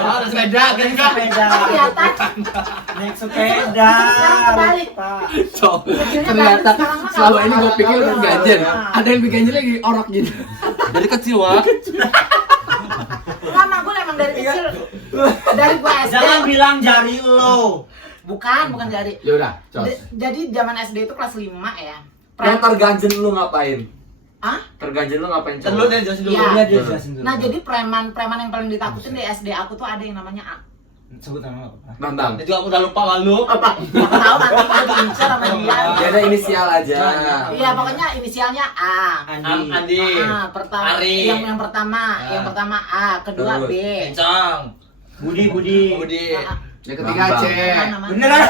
Oh, sepeda kan enggak? Sepeda. Kelihatan. naik sepeda. Sekarang kebalik. Pak. Ternyata selama ini gue pikir udah ganjen. Ada yang bikin ganjen lagi orok gitu. Dari kecil wah. Lama gue emang dari kecil. Dari gua SD. Jangan bilang jari lo. Bukan jari. Ya udah, cos. Jadi zaman SD itu kelas 5 ya. Yang terganjen lu ngapain? Hah? Terganjen lu ngapain Dulu cowok? deh jelasin dulu. Iya. Iya dia jelasin dulu. Nah, jadi preman yang paling ditakutin di SD aku tuh ada yang namanya A. sebut nama apa? Bambang. Dia juga udah lupa malu. Apa? Nggak tahu nanti gue diincar sama dia. Ya ada inisial aja. Iya, pokoknya inisialnya A. Andi. Pertama Ari. yang pertama A, kedua Terus. B. Kencang. Budi. Budi. Yang ketiga C. Namanya. Beneran?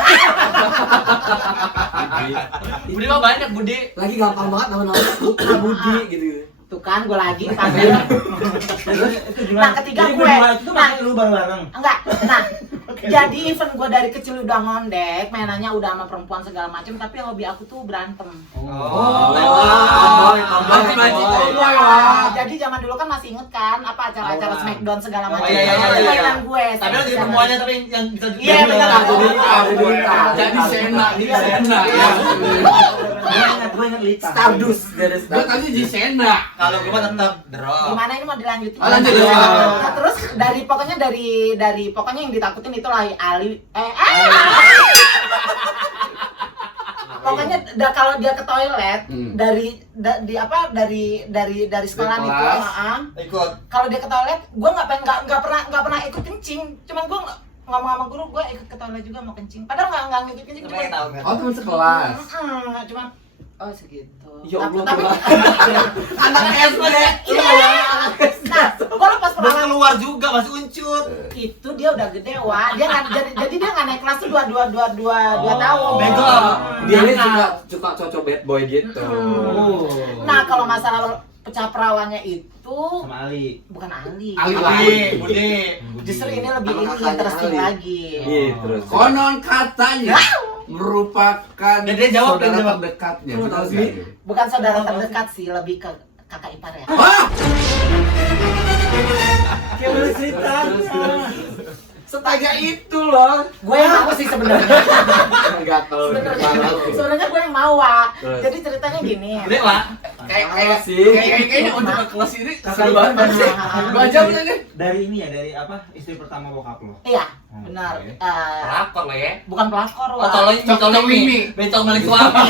Budi mah banyak Budi. Lagi gampang banget nama-nama Budi gitu. Tuh kan gue lagi pasir. Nah, ketiga Jadi gue. berdua itu Nah, makanya lu bareng-bareng. enggak. Nah, jadi even gue dari kecil udah ngondek, mainannya udah sama perempuan segala macem, tapi hobi aku tuh berantem. Tomboy. Jadi zaman dulu kan masih inget kan apa acara-acara Smackdown segala macam. iya. Itu mainan gue. Tapi lo jadi perempuannya tapi yang bisa Iya, benar. Jadi Sena, Iya. Sena ya. Gue inget Lita. Stardust dari Gue Stardust. tadi jadi Sena. Kalau gue mah tetap draw. Gimana ini mau dilanjutin? Oh, lanjut. Nah, terus dari pokoknya yang ditakutin itu lah Ali. Pokoknya kalau dia ke toilet dari sekolah Dari itu, kelas. Ikut. kalau dia ke toilet, gue nggak pernah ikut kencing. Cuman gue ngomong sama guru, gue ikut ke toilet juga mau kencing. Padahal nggak ngikut kencing. Gue pengen tahu kan. Oh, teman sekelas. Cuman oh segitu. Ya Allah, Tapi Anak SD. nah, gue lepas Terus pengalaman keluar juga masih uncut. itu dia udah gede wah dia nggak jadi dia nggak naik kelas tuh dua tahun. bego. Dia ini suka cocok bad boy gitu. Nah kalau masalah pecah perawannya itu Sama Ali. bukan Ali. Budi. Justru ini lebih Sama ini kakaknya interesting Ali. lagi. Iya, terus. Konon katanya merupakan Dan dia jawab, saudara dia jawab. terdekatnya. Betul Betul sih. sih. Bukan saudara terdekat sih, lebih ke kakak ipar ya. Wah, Kayak boleh cerita. setaja itu loh. Gue yang mau sih sebenarnya. Enggak tahu. Sebenarnya gue yang mau, Wak. Terus. Jadi ceritanya gini. Budi lah. Kayak sih. kayaknya untuk ke kelas ini seru banget sih. Gua aja udah nih. Dari ini ya, dari apa? Istri pertama bokap lo. Iya, benar. Oke. Pelakor lo ya. Bukan pelakor, Oh, Wak. tolong ini. Becok balik suami.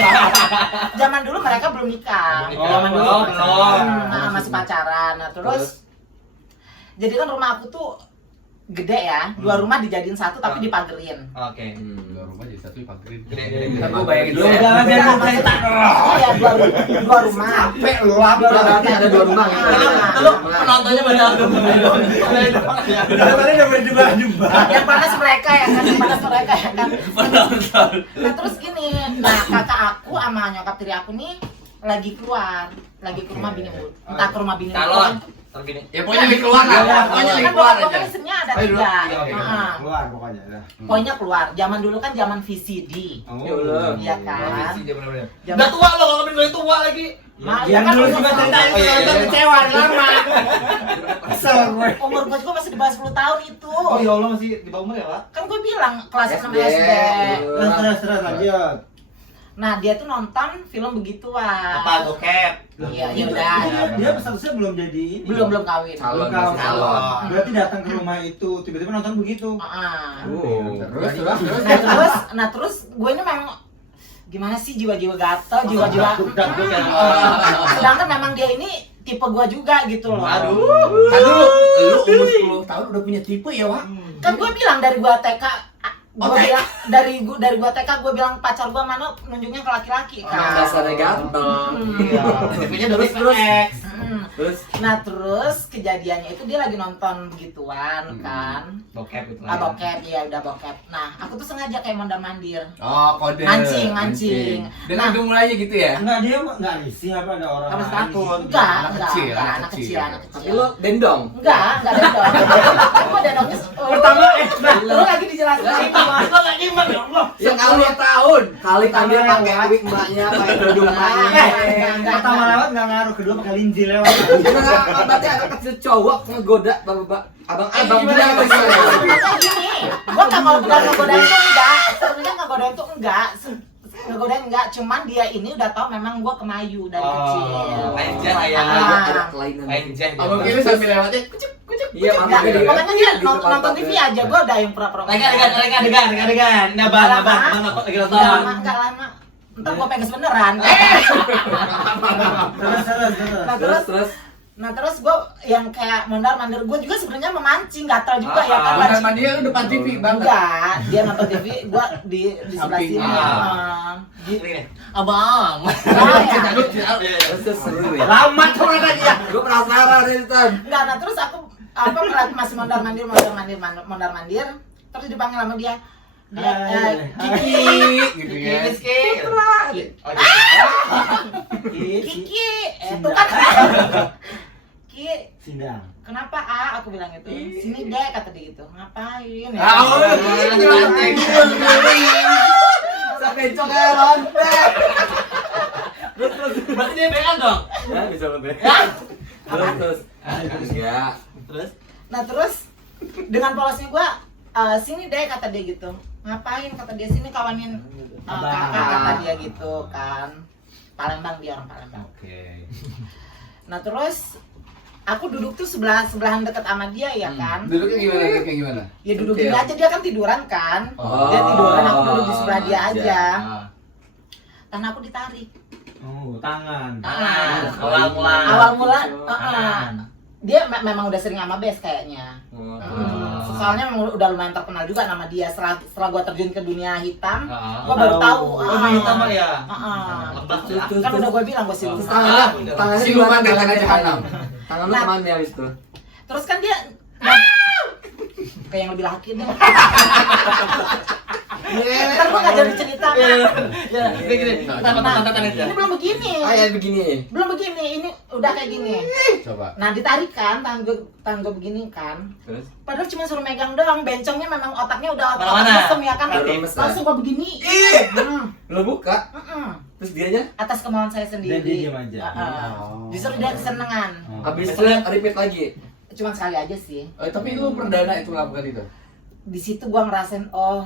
Zaman dulu mereka belum nikah. Belum nikah. Zaman dulu Oh, pacaran. belum. Nah, masih pacaran. Nah, terus jadi kan rumah aku tuh gede ya, 2 rumah dijadiin satu tapi dipagerin. Oke. Dua rumah jadi satu dipagerin. Gede. Kan gue bayangin dulu ya. Jangan Iya, jangan maksudnya, iya 2 rumah. capek lu Dua berarti ada 2 rumah gitu. Lu penontonnya banyak. Tadi udah berjubah-jubah. Yang panas mereka ya kan, yang panas mereka ya kan. Penonton. Nah terus gini, nah kakak aku sama nyokap tiri aku nih lagi keluar, lagi ke rumah bini, entah ke rumah bini. Calon. Tergini. Ya pokoknya lagi keluar lah. Pokoknya lagi Kan keluar pokoknya aja. listennya ada Oh, iya, 3. iya, oke. Keluar pokoknya dah. Pokoknya keluar. Zaman dulu kan zaman VCD. Oh. Ya Allah. Iya kan. Bener-bener. Udah tua lo, ngomongin gue tua lagi. Yang dulu juga cerita itu iya, nonton iya. kecewa lama. Kesel gue. Umur gue juga masih di bawah 10 tahun itu. Oh ya Allah, masih di bawah umur ya, Pak? Kan gue bilang kelas 6 SD. SD. Terus lanjut. Nah dia tuh nonton film begituan. Apa bokep? Iya, ya Itu udah. dia statusnya belum jadi ini. Belum kawin. Calon. Calon. Berarti datang ke rumah itu tiba-tiba nonton begitu. Oh. Terus. Nah terus gue ini memang gimana sih jiwa-jiwa gatel, jiwa-jiwa. Sedangkan memang dia ini tipe gue juga gitu loh. Aduh. Kan dulu, lu umur 10 tahun udah punya tipe ya, Wak? Kan gue bilang dari gue TK, gue Oke. bilang dari gue TK gue bilang pacar gue mana nunjuknya ke laki-laki kan. Dasarnya ganteng. Iya. Tipenya dari Terus. X. Terus Nah terus kejadiannya itu dia lagi nonton begituan kan. Bokep itu. Bokep, ya udah bokep. Nah aku tuh sengaja kayak mondar-mandir. Oh, kode. Mancing. Dengan Nah. dimulainya gitu ya? Enggak, dia enggak risih apa ada orang Apa lain takut? di situ? Enggak, Anak kecil, enggak, anak anak kecil. kecil, anak kecil. tapi lo dendong. Enggak dendong. Kan gua dendongnya Pertama, lu lagi dijelasin itu. Lo gak nyimak ya Allah. Sekali tahun. Kali dia pakai wig mbaknya, pakai kerudung mbaknya. Pertama lewat enggak ngaruh, kedua pakai linji lewat. Nah, berarti anak kecil cowok ngegoda bapak abang bilang apa sih? Sebenarnya gini, gua nggak mau bilang ngegodain itu enggak. Sebenarnya ngegodain itu enggak. Ngegodain enggak, cuman dia ini udah tahu memang gua kemayu dari kecil. Main jen ayah. Ada kelainan. Main jen. Abang kiri sambil lewatnya kucuk. Iya, Enggak, makanya dia pokoknya dia gitu, nonton TV pantatnya. aja, gua udah yang pura-pura. Adegan. Ini abang lagi Enggak nonton. lama, enggak lama. Ntar gua pegas beneran. Terus. Nah terus gue yang kayak mondar-mandir, gue juga sebenarnya memancing, gatel juga ya kan. Benar mandi lu depan TV, Bang. Enggak, dia nonton TV, gue di sebelah Samping. sini. Ini. Abang. Terus seru ya. Lama tuh tadi ya. Gue penasaran nih, Tan. Enggak, nah terus aku masih mondar-mandir, terus dipanggil sama dia. Kiki, Gitu ya. Kiki, itu kan. Ki, Sindang. kenapa aku bilang itu? Sini deh kata dia gitu. Ngapain? Ya? Sampai coklat lontek. Berarti dia bekan dong. Ya, bisa lontek. Terus. Enggak. Terus Nah terus dengan polosnya gua sini deh kata dia gitu. Ngapain kata dia, sini kawanin kakak kata dia gitu kan. Palembang, dia orang Palembang. Oke. Nah terus aku duduk tuh sebelahan dekat sama dia ya kan. Duduknya gimana? Ya duduk gini aja, dia kan tiduran kan. Oh. Dia tiduran, aku duduk di sebelah dia aja. Ah. Dan aku ditarik. Oh, tangan. awal mula. Awal mula Tangan. dia memang udah sering sama Bes kayaknya. Soalnya memang udah lumayan terkenal juga nama dia. Setelah gua terjun ke dunia hitam, gua baru tahu. Hitam ya. Kan udah gua bilang gua sih. Tangannya Siluman gimana? tangannya jahanam. Tangan lu kemana habis itu? Terus kan dia kayak yang lebih laki deh. Ntar gua nggak jadi cerita. Ya, gini. Tatan aja. Ini belum begini. Ya begini. Belum begini. Ini udah kayak gini. Coba. Nah ditarik kan, tangan gue begini kan. Terus Padahal cuma suruh megang doang, bencongnya memang otaknya udah otak Mana-mana? mesem ya kan. Lemes, ya? Langsung gue begini. lo buka, terus dianya Atas kemauan saya Dan sendiri. dia diam aja. Justru dia kesenangan. habis itu repeat lagi. Cuma sekali aja sih. Tapi lu perdana itu melakukan itu? Di situ gue ngerasain, oh,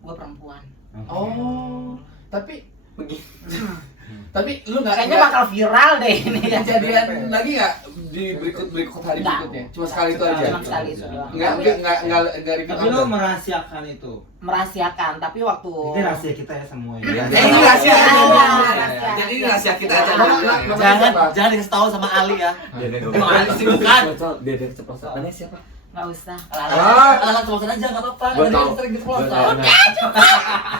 gue perempuan. Oh, tapi Begini. tapi lu nggak Kayaknya bakal viral deh ini ya. kejadian lagi nggak di berikut hari Nggak. berikutnya? Cuma sekali itu aja. Cuma sekali itu doang. Nggak repeat Tapi lu apa? merahasiakan itu. Merahasiakan, tapi waktu Ini rahasia kita ya semua ya. Ini rahasia aja. Rahasia. Jadi ini rahasia kita aja. Jangan dikasih tahu sama Ali ya. Dia Emang Ali sih bukan. Dia keceplosan. Namanya siapa? Nggak usah. Alah, closet aja nggak apa-apa. Gua Ada tahu. yang sering di Gua closet. tahu.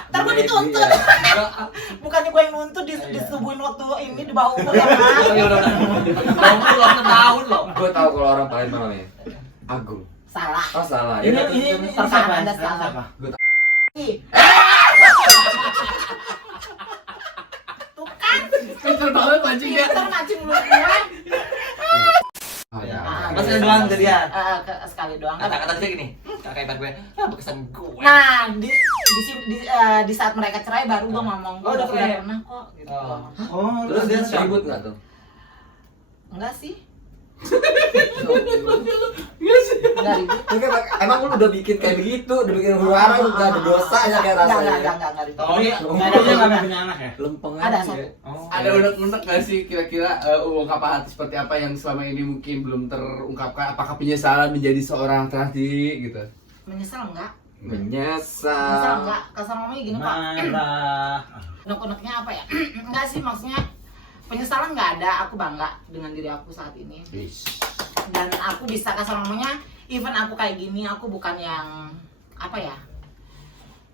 Ntar gue dituntut. Bukannya gue yang nuntut disebutin waktu ini di bawah umur ya kan? Udah tahun loh. Gue tahu kalau orang paling namanya Agung. Salah. Oh salah. Ini Ya, Terserah Anda salah. siapa? Ih. Tuh kan, Pinter banget mancingnya. pinter mancing mulut gue. Ya. Masih doang jadian. Sekali doang. Kata-kata dia gini, kakak ibar gue, berkesan gue. Nah, di saat mereka cerai baru gue ngomong, gue Oh, udah udah cerai. pernah kok gitu. Oh. Oh, Terus dia ribut nggak tuh? Enggak sih. Iya sih. Enggak ribut. Emang lu udah bikin kayak begitu, udah bikin huru hara, lu udah ada dosanya kayak rasanya. Enggak ribut. Oh iya, nggak ada dia nggak punya anak ya? Lempeng Ada aja. satu. Oh. Ada unek-unek nggak sih kira-kira ungkapan hati seperti apa yang selama ini mungkin belum terungkapkan? Apakah penyesalan menjadi seorang tragedi gitu? Menyesal enggak? Menyesal. Menyesal enggak? Kasar ngomongnya gini Pak. Marah. Unek-uneknya apa ya? Enggak sih, maksudnya penyesalan nggak ada. Aku bangga dengan diri aku saat ini. Dan aku bisa kasar ngomongnya, even aku kayak gini, aku bukan yang apa ya?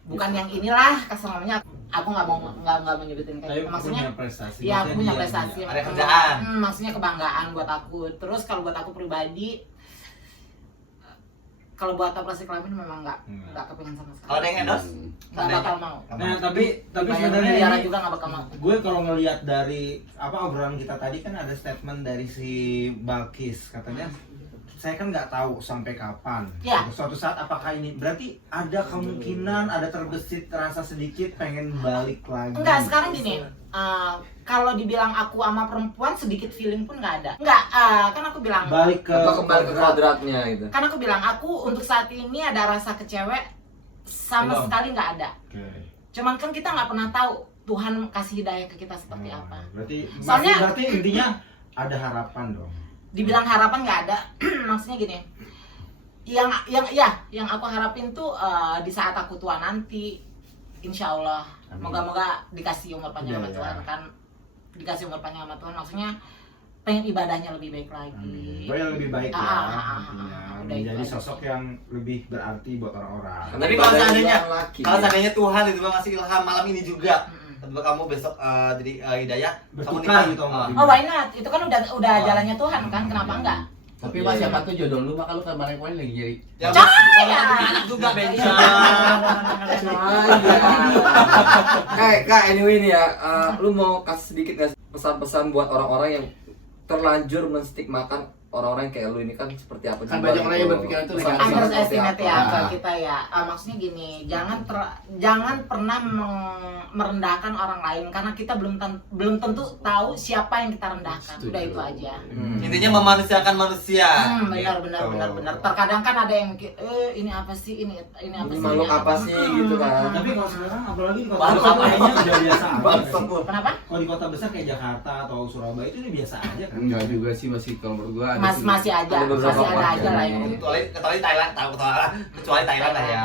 Bukan yang inilah kasar ngomongnya. Aku nggak mau menyebutin kayak Tapi gitu. Maksudnya punya prestasi. ya aku punya Dia- prestasi. ada kerjaan. Maksudnya kebanggaan buat aku. Terus kalau buat aku pribadi, kalau buat operasi kelamin memang nggak kepengen sama sekali. Kalau ada yang endorse, Nggak bakal mau. Nah, tapi Bayar sebenarnya miliaran ini juga nggak bakal mau. gue kalau ngelihat dari apa obrolan kita tadi kan ada statement dari si Balkis katanya saya kan nggak tahu sampai kapan. Ya. Suatu saat apakah ini berarti ada kemungkinan ada terbesit rasa sedikit pengen balik lagi. Enggak, sekarang gini. Kalau dibilang aku sama perempuan sedikit feeling pun nggak ada. Enggak, kan aku bilang. Balik ke Atau kembali ke kodratnya gitu. Kan aku bilang aku untuk saat ini ada rasa ke cewek sama Belum. sekali nggak ada. Oke. Cuman kan kita nggak pernah tahu Tuhan kasih hidayah ke kita seperti apa. Berarti Soalnya- berarti intinya ada harapan dong. Dibilang harapan nggak ada. Maksudnya gini. Yang aku harapin tuh di saat aku tua nanti, insya Allah, Amin. moga-moga dikasih umur panjang sama Iya, Tuhan iya. kan, dikasih umur panjang sama Tuhan. Maksudnya pengen ibadahnya lebih baik lagi. Gue yang lebih baik ya, intinya. Udah itu Menjadi aja sosok yang lebih berarti buat orang-orang. Tapi kalau seandainya, laki. kalau seandainya Tuhan itu ngasih ilham malam ini juga, Mm-mm. tiba kamu besok jadi hidayah, kamu Bertukar nikah gitu, Om. Oh why not? Itu kan udah jalannya Tuhan kan, kenapa enggak? Tapi mas siapa tuh jodoh lu, maka lu kemarin lagi nyari. Ya, Coy! kalau punya anak juga bencong. Kak, anyway nih ya, lu mau kasih sedikit nggak pesan-pesan buat orang-orang yang terlanjur menstigmakan orang-orang kayak lu ini kan seperti apa? Kan juga banyak orang yang gitu. berpikiran itu Pesan-pesan negatif. Harus seperti estimate apa? ya ke Ah. kita ya. Maksudnya gini, jangan pernah merendahkan orang lain karena kita belum tentu tahu siapa yang kita rendahkan. Setuju. Udah itu aja. Intinya memanusiakan manusia. Benar. Terkadang kan ada yang mikir, ini apa sih, ini apa Ini sih? makhluk ini apa sih gitu kan? Tapi kalau sekarang apalagi di kota Baru besar apa kayaknya udah biasa aja. Bangsat lu. Kenapa? Kalau di kota besar kayak Jakarta atau Surabaya itu udah biasa aja kan. Enggak juga sih, masih kalau menurut gua ada sih. Masih aja, Ada beberapa masih ada part aja lah yang- yang Kecuali Thailand, kecuali Thailand lah ya.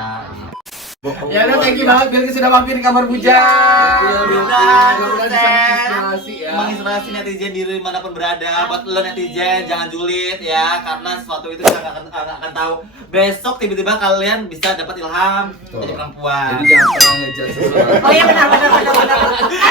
Ya udah, thank you banget Bilkis sudah mampir di kamar Bujang. Iya, Mudah-mudahan bisa menginspirasi ya. Menginspirasi netizen di manapun berada. Buat lo netizen jangan julid ya, karena sesuatu itu kita nggak akan tahu. Besok tiba-tiba kalian bisa dapat ilham Betul. jadi perempuan. Jadi jangan pernah ngejudge seseorang. Oh iya benar.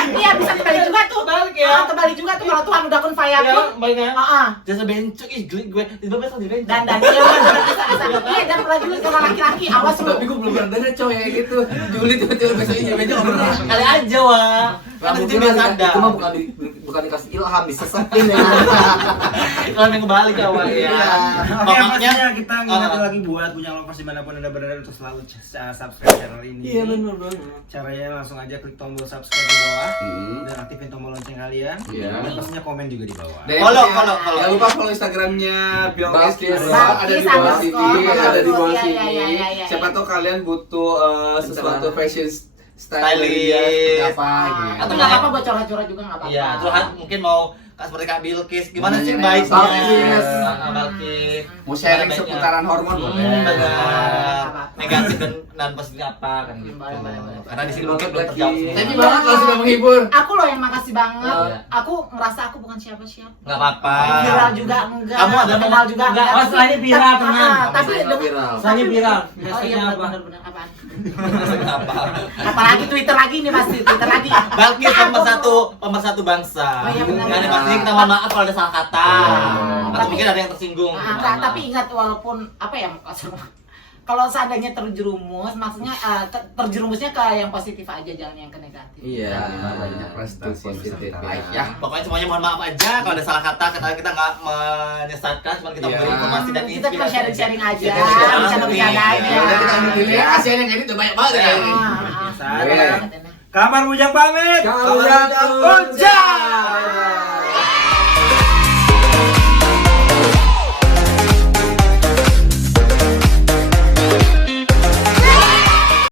Iya bisa kembali juga tuh. Balik ya. Kembali juga tuh kalau Tuhan udah kun fayakun. baik kan? Heeh. Jasa bencok, ih geli gue. Tiba-tiba besok jadi bencok. Dan iya bisa. Iya jangan pernah juga sama laki-laki. Awas lu. Tapi gua belum pernah denger cowok kayak gitu. Juli tiba-tiba besoknya jadi bencong nggak pernah. Kali aja wah. Kan Mungkin itu biasa ada. itu mah bukan dikasih ilham, disesetin ya. Kalau yang kebalik ya wah ya. Oke, Makanya pastinya kita ngingetin Ah. lagi buat punya lokasi dimanapun anda berada untuk selalu subscribe channel ini. Iya benar banget. Caranya langsung aja klik tombol subscribe di bawah Hmm. dan aktifin tombol lonceng kalian. Iya. Dan pastinya komen juga di bawah. Dan Follow. Jangan lupa follow Instagramnya Bilkis Balkis. ada di bawah Balkis sini, underscore. ada di bawah Iya, sini. iya. Siapa tahu kalian butuh sesuatu fashion style Styling. dia seperti apa Ah, gitu. atau nggak apa-apa buat curhat-curhat juga nggak apa-apa. iya, Tuhan mungkin mau seperti Kak Bilkis. Gimana sih Gimana baiknya? Balkis. Balkis. Mau sharing Gimana baiknya? seputaran hormon boleh. Benar. Apa-apa. Negatif dan positif apa kan gitu. Boleh. Karena di sini Banget, mungkin belum Laki. terjawab semua. Thank you banget kalau sudah menghibur. Aku loh yang makasih banget. Iya. Aku merasa aku bukan siapa-siapa. Nggak apa-apa. Viral juga enggak. Kamu ada kenal juga enggak. Masalahnya viral, teman. Tapi Masalahnya viral. Soalnya viral. Oh iya Biasanya apa? benar-benar apaan? Kenapa? Apalagi Twitter lagi nih pasti Twitter lagi. Balkis Ya, pemersatu bangsa. Oh, iya, benar. Dan yang pasti kita mohon maaf kalau ada salah kata. Atau Tapi- mungkin ada yang tersinggung. Tapi ingat walaupun apa ya kalau seandainya terjerumus, maksudnya terjerumusnya ke yang positif aja, jangan yang ke negatif. Iya, Banyak prestasi positif baik ya. ya. Pokoknya semuanya mohon maaf aja kalau ada salah kata, kita nggak menyesatkan, cuma kita Iya. memberi informasi dan Kita cuma sharing-sharing aja, Sharing-sharing. bercanda-bercanda aja. Ya udah kita pilih kasihan yang edit udah banyak banget ya ini. Ah, Oke. ah. Kamar Bujang pamit. Kamar Bujang unjuk.